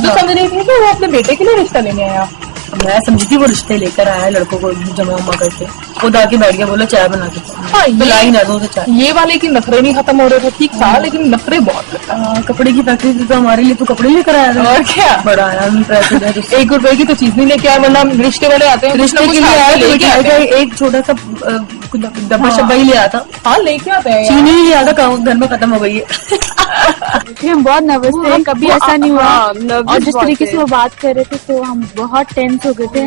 तो समझ रही थी कि वो अपने बेटे के लिए रिश्ता लेने आया। मैं समझी थी वो रिश्ते लेकर आया लड़कों को जमा उमा करके, खुद आके बैठ गया, बोला चाय बना के। हाँ, लाई ना दो तो चाय। ये वाले की नखरे नहीं खत्म हो रहे थे, ठीक था, लेकिन नखरे बहुत करता है। कपड़े की फैक्ट्री थी तो हमारे लिए तो कपड़े लेकर आया था। और क्या, बड़ा आया पैसे 1 रुपए की तो चीज नहीं लेके आया, वरना रिश्ते वाले आते हैं रिश्ते के लिए आया तो मिठाई का एक छोटा सा डब्बा शब्बा ही ले आया था। हाँ, लेके आते हैं। चीनी ही लिया था, घर में खत्म हो गई है। हम बहुत नर्वस थे, कभी ऐसा नहीं हुआ। और जिस तरीके से वो बात कर रहे थे तो हम बहुत टेंस हो गए थे।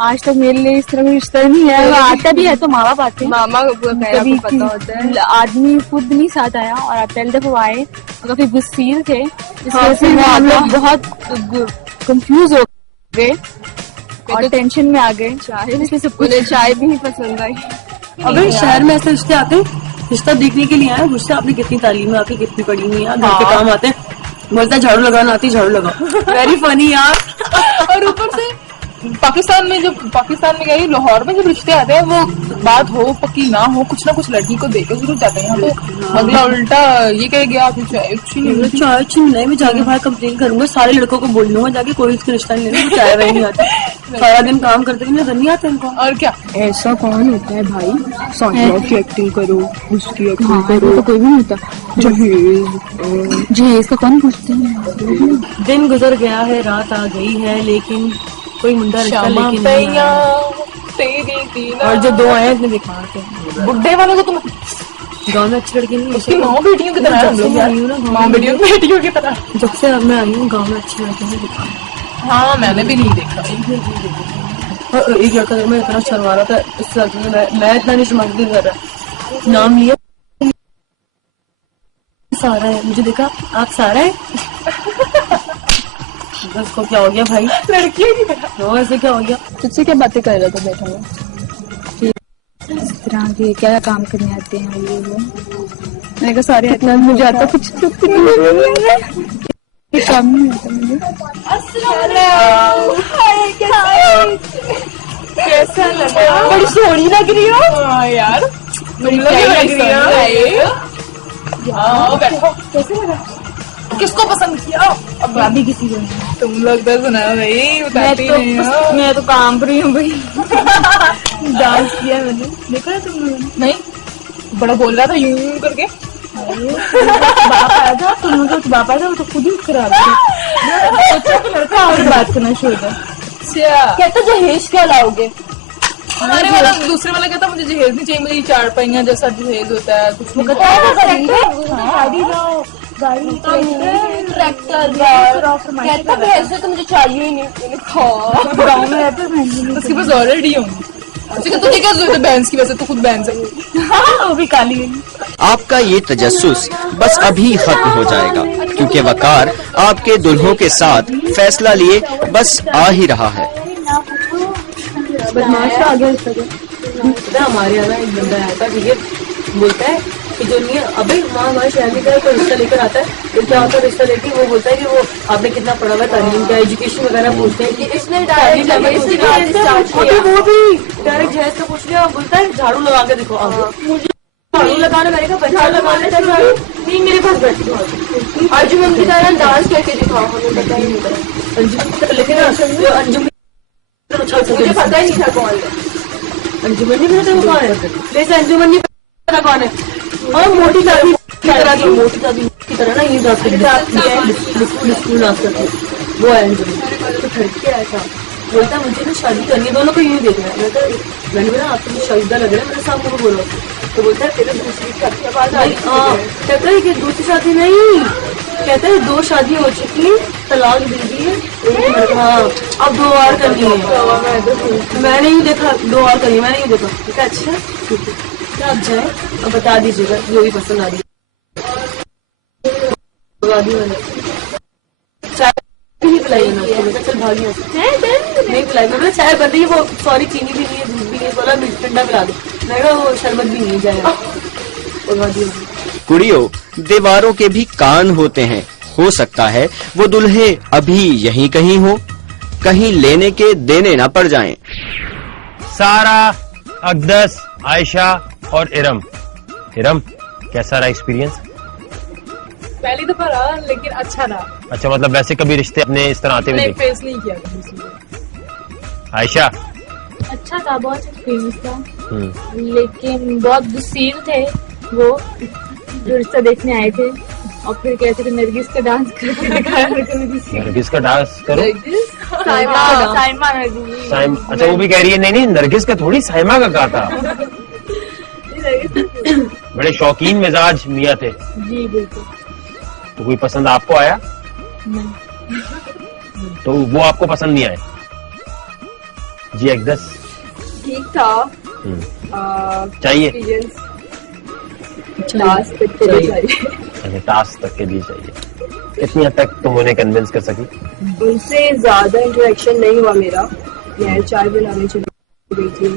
आज तक मेरे लिए इस तरह का रिश्ता नहीं है। वो आता भी है तो माँ बाप आते हैं, मामा को कभी पता होता है। आदमी खुद नहीं साथ आया। और पहले दफा वो आए तो काफी गुस्सील थे, इस वजह से हम लोग बहुत कंफ्यूज हो गए और टेंशन में आ गए। उन्हें चाय भी नहीं पसंद आई। अबे शहर में ऐसे रिश्ते आते हैं, रिश्ता देखने के लिए आए, गुस्सा आपने कितनी तालीम है, आपकी कितनी पड़ी हुई है, घर के काम आते हैं, बोलता है झाड़ू लगाना आती, झाड़ू लगाओ। वेरी फनी यार। और ऊपर से पाकिस्तान में गई, लाहौर में जब रिश्ते आते हैं, वो बात हो पक्की ना हो, कुछ ना कुछ लड़की को देकर जरूर जाते हैं। यहाँ तो अगला उल्टा ये कह गया आपने चाय अच्छी नहीं, मैं जाके बाहर कंप्लेन करूंगा, सारे लड़कों को बोल लूंगा जाके, कोई इसका रिश्ता नहीं लेना, चाय वही नहीं आती, सारा दिन काम करते हैं, नजर नहीं आते इनको। और क्या, ऐसा कौन होता है भाई, सोनिया की एक्टिंग करो, उसकी एक्टिंग करो, तो कोई भी नहीं होता। जहेज का कौन पूछते हैं। दिन गुजर गया है, रात आ गई है, लेकिन कोई मुंडा रिश्ता लेके नहीं आया। और जो दो आए इतने बेकार थे। बुड्ढे वालों को तुम गाँव में अच्छी लड़की नहीं, उसकी माँ बेटियों की तरह हम लोग यार, माँ बेटियों की तरह। जब से अब मैं आई हूँ गाँव में अच्छी लड़की नहीं दिखा। हाँ, मैंने भी नहीं देखा। और एक लड़का मैं इतना शर्मा रहा था, इस लड़की में मैं इतना नहीं शर्माती कर रहा, नाम लिया सारा है, मुझे देखा आप सारा है। बस को क्या हो गया भाई, लड़कियों की तरह ऐसे क्या हो गया। तुझसे क्या बातें कर रहा था बैठा हुआ, इस तरह के क्या काम करने आते हैं ये वो। मैंने कहा सारे इतना मुझे आता कुछ काम नहीं आता मुझे। कैसा लगा, बड़ी सोहनी लग रही हो। हाँ यार, बड़ी लग रही हो। बैठो, कैसे लगा, किसको पसंद किया? अब भाभी किसी को तुम लोग तो सुनाओ भाई, बताती नहीं हो। मैं तो काम पर ही हूँ भाई। डांस किया मैंने, देखा है तुमने? नहीं, बड़ा बोल रहा था यूं करके। बाप आया था, तुम लोग बाप आया था, वो तो खुद ही करा लड़का और बात करना शुरू कर। कहता जहेज क्या लाओगे? हमारे वाला दूसरे वाला कहता मुझे जहेज नहीं चाहिए, मुझे 4 पहिया जैसा जहेज होता है, कुछ नहीं ट्रैक्टर कहता भैंस तो मुझे चाहिए ही नहीं। गाँव में रहते हैं, उसके पास ऑलरेडी होंगे। तुझे क्या जरूरत है भैंस की, वैसे तो खुद भैंस है। वो भी काली है। आपका ये तजस्सुस बस अभी खत्म हो जाएगा, क्योंकि वकार आपके दुल्हों के साथ फैसला लिए बस आ ही रहा है। बदमाश आ गया इस तरह। हमारे यहाँ एक बंदा आया था, ठीक है, बोलता है कि जो नहीं, अबे माँ हमारे शहर में कोई रिश्ता लेकर आता है तो क्या होता है, रिश्ता लेके वो बोलता है कि वो आपने कितना पढ़ा हुआ है, तालीम क्या, एजुकेशन वगैरह पूछते हैं कि इसने डायरेक्ट वो भी डायरेक्ट जहेज का पूछ लिया, बोलता है झाड़ू लगा के दिखो। मुझे झाड़ू लगाने, मैंने कहा बच्चा लगाने का झाड़ू नहीं, मेरे पास बैठी अर्जुमन की तरह डांस करके दिखाओ, हमें पता ही नहीं था। अंजुम, लेकिन अंजुम मुझे पता ही नहीं था कौन है अंजुमन, नहीं पता कौन है, जैसे अंजुमन नहीं पता कौन है। और मोटी दादी की तरह ना ये डांस स्कूल डांस करती है, वो है अंजुमन। तो खड़के आया था, बोलता मुझे ना शादी करनी है, दोनों को यूँ देखना है। मैंने बोला आप तो शादीदा लग रहा है, मेरे सामने को बोलो। तो बोलता है तेरे दूसरी शादी के बाद कहता है कि दूसरी शादी नहीं, कहता है 2 शादी हो चुकी, तलाक दे दी है, हाँ अब 2 और करनी है। मैंने ही देखा 2 और करनी, मैंने ही देखा। ठीक है, अच्छा ठीक है, क्या आप जाए अब बता दीजिएगा जो भी पसंद आ रही है। चाय नहीं पिलाई ना, चल भागी नहीं पिलाई, मैं चाय बन रही है, वो सॉरी चीनी भी नहीं है, दूध भी नहीं है, बोला ठंडा पिला दो, मैं कहा वो शरबत भी नहीं जाएगा। कुड़ियों, दीवारों के भी कान होते हैं, हो सकता है वो दुल्हे अभी यहीं कहीं हो, कहीं लेने के देने ना पड़ जाएं। सारा, अक़दस, आयशा और इरम। इरम, कैसा रहा एक्सपीरियंस? पहली दफा रहा लेकिन अच्छा रहा, अच्छा, मतलब वैसे कभी रिश्ते अपने इस तरह आते हुए नहीं देखे? फेस नहीं किया कभी इसलिए। आयशा। अच्छा था, बहुत एक्सपीरियंस था, हम्म, लेकिन बहुत दुसीर थे वो जो रिश्ता देखने आए थे, और फिर कहते थे नरगिस का डांस करके दिखाया नरगिस का डांस करो। साइमा नरगिस। साइम, अच्छा वो भी कह रही है नहीं नहीं नरगिस का थोड़ी, साइमा का कहा था। बड़े शौकीन मिजाज मियाँ थे। जी बिल्कुल। तो कोई पसंद आपको आया? तो वो आपको पसंद नहीं आए? जी अकदस। ठीक था। चाहिए? टास्क तक के लिए चाहिए। अच्छा, टास्क तक के लिए चाहिए। कितनी हद तक तुम उन्हें कन्विंस कर सकी? उनसे ज्यादा इंटरेक्शन नहीं हुआ मेरा, मैं चाय बनाने चली गई थी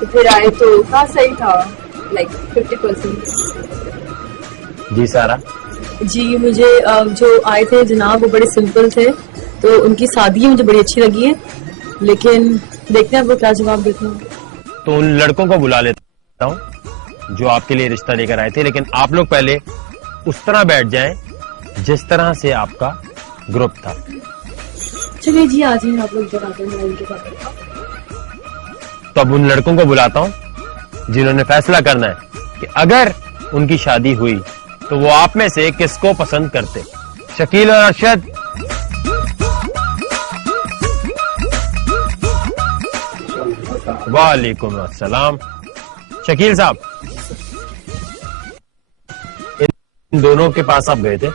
तो फिर आए तो हाँ सही था, लाइक 50%। जी सारा। जी मुझे जो आए थे जनाब वो बड़े सिंपल थे, तो उनकी सादगी मुझे बड़ी अच्छी लगी है, लेकिन देखते हैं वो क्या जवाब देते हैं। तो उन लड़कों को बुला लेता हूँ जो आपके लिए रिश्ता लेकर आए थे, लेकिन आप लोग पहले उस तरह बैठ जाएं जिस तरह से आपका ग्रुप था। चलिए जी आ जाइए आप लोग जरा आते हैं उनके साथ। तो अब उन लड़कों को बुलाता हूँ जिन्होंने फैसला करना है कि अगर उनकी शादी हुई तो वो आप में से किसको पसंद करते। शकील और अरशद। वालेकुम अस्सलाम। शकील साहब, इन दोनों के पास आप गए थे,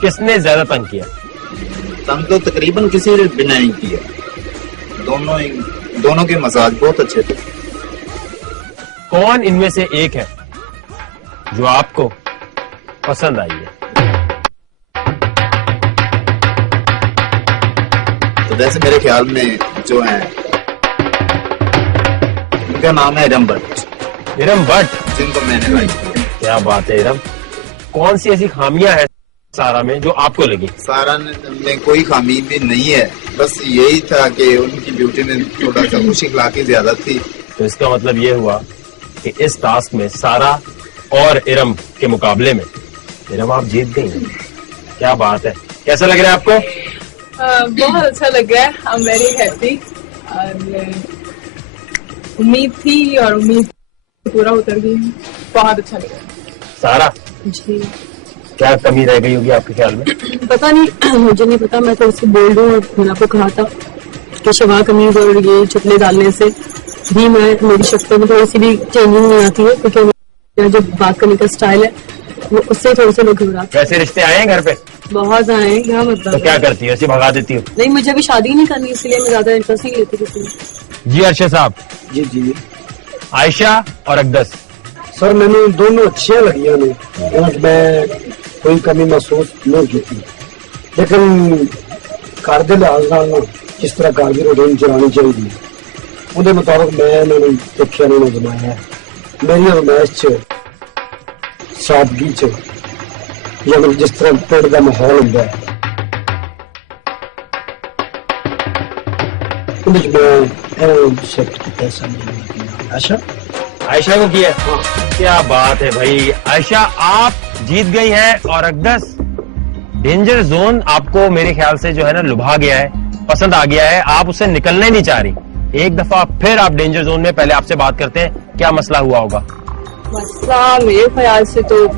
किसने ज्यादा तंग किया? तंग तो तकरीबन किसी ने भी नहीं किया, दोनों के मजाज बहुत अच्छे थे। कौन इनमें से एक है जो आपको पसंद आई है? तो वैसे मेरे ख्याल में जो है उनका नाम है इरम भट्ट। इरम भट्ट, जिनको मैंने लाइक किया। क्या बात है इरम। कौन सी ऐसी खामियां हैं सारा में जो आपको लगी? सारा में कोई खामी भी नहीं है, बस यही था कि उनकी ब्यूटी में थोड़ा सा खुशी अखलाकी ज्यादा थी। तो इसका मतलब ये हुआ कि इस टास्क में सारा और इरम के मुकाबले में इरम आप जीत गई। क्या बात है, कैसा लग रहा है आपको? बहुत अच्छा लग रहा है, आई एम वेरी हैप्पी। और उम्मीद थी और उम्मीद पूरा उतर गई, बहुत अच्छा लग रहा है। सारा, जी क्या कमी रह गई होगी आपके ख्याल में? पता नहीं, मुझे नहीं पता, मैं तो उससे बोल रही हूँ। मैंने आपको कहा था कि शवा कमीज और ये चुटले डालने से भी मेरी शक्तियों में थोड़ी सी भी चेंजिंग नहीं आती है, क्योंकि मेरा जो बात करने का स्टाइल है वो उससे थोड़े से लोग घबराते वैसे रिश्ते आए हैं घर पे? हैं। बहुत आए हैं, क्या तो मतलब क्या करती हो, ऐसी भगा देती हो? नहीं, मुझे अभी शादी नहीं करनी, इसलिए मैं ज्यादा इंटरेस्ट नहीं लेती किसी में। जी अरशद साहब। जी जी आयशा और अकदस। सर, मैंने दोनों अच्छियां लगी ने और मैं कोई कमी महसूस नहीं की थी, लेकिन घर के लिहाज नाल जिस तरह घर की रूटीन चलानी चाहिए उहदे मुताबिक मैं इन्होंने देखिया नहीं जमाया है। मेरी रमैश च सादगी च यानी जिस तरह पिंड का माहौल होंदा है उहदे च मैं सेट किया समझ। अच्छा, आयशा को किया? क्या बात है भाई। आयशा आप जीत गई हैं और अकदस डेंजर जोन आपको मेरे ख्याल से जो है ना लुभा गया है, पसंद आ गया है, आप उससे निकलना ही नहीं चाह रही। एक दफा फिर आप डेंजर जोन में, पहले आपसे बात करते हैं क्या मसला हुआ होगा। मसला मेरे ख्याल से तो